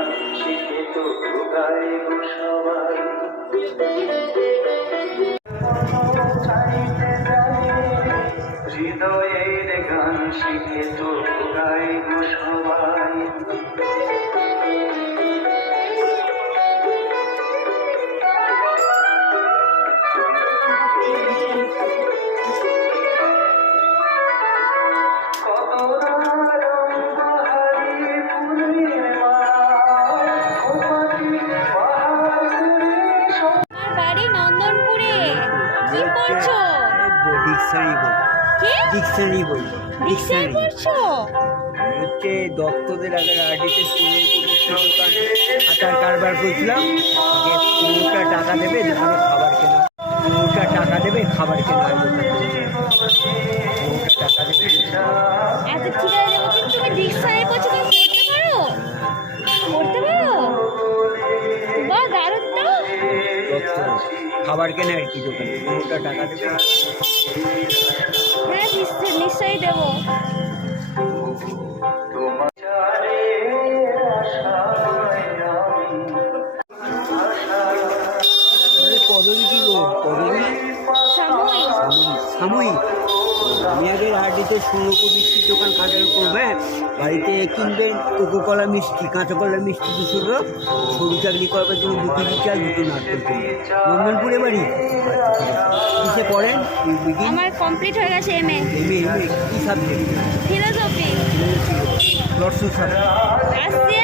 গান শিখে তো গাইব সবাই। চাইতে জানি হৃদয়ের গান শিখে তো গাইব সবাই। আমার বাড়ি নন্দনপুরে। কি করছো? ডিকশনারি বই। কি ডিকশনারি বই। ডিকশনারি পড়ছো? হচ্ছে দত্তদের আগে আর্টিতে দোকান আচার কারবার করছিলাম। যে 15টা টাকা দেবে দোকানে খাবার কেনা, 15টা টাকা দেবে খাবার কেনা হয় দোকানে, 15টা টাকা দেবে। এত ঠিক আছে দেবো, কিন্তু তুমি ডিকশনারি পড়ছো, তুমি পড়তে পারো? পড়তে পারো? বাহ, দারুণ তো। দত্ত খাবার কেনা আর কি দোকানে, 15টা টাকা দেবে। হ্যাঁ, নিশ্চয়ই দেবো। পদবী কি গো? পদবী সাময়িক। সাময়িক। মেয়েদের হাটিতে সৌরভ মিষ্টির দোকান কাটার করবে, বাড়িতে কিনবেন কোকোকলা মিষ্টি, কাঁচা কলা মিষ্টি 200 গ্রাম, সরু চাকরি করবার জন্য 2 কেজি চাল, 2টো নারকেল তেল। নন্দনপুরে বাড়ি। কিসে পড়েন? আমার কমপ্লিট হয়ে গেছে এমএ। এমএ কি সাবজেক্ট? ফিলোসফি। দর্শন সাবজেক্ট। আসছে।